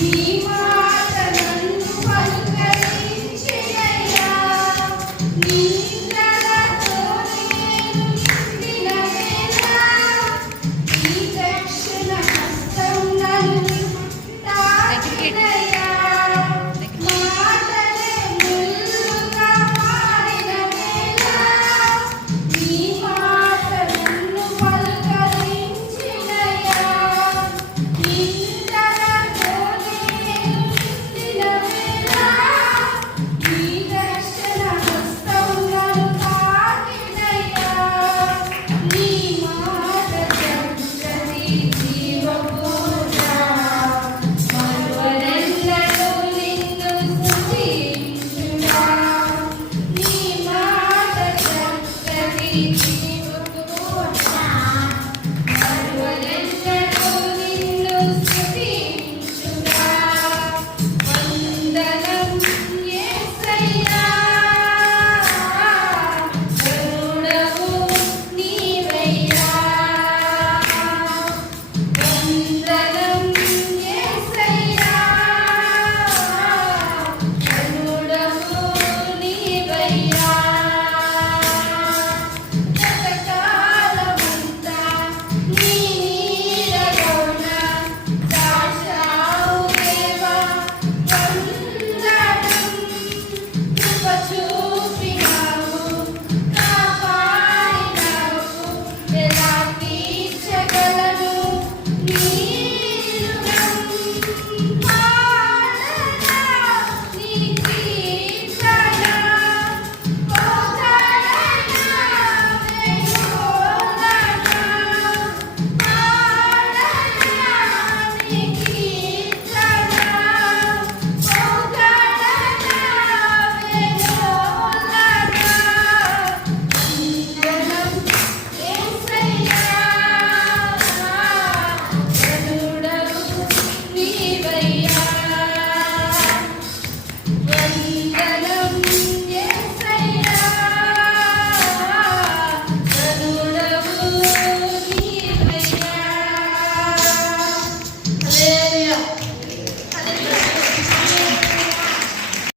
You.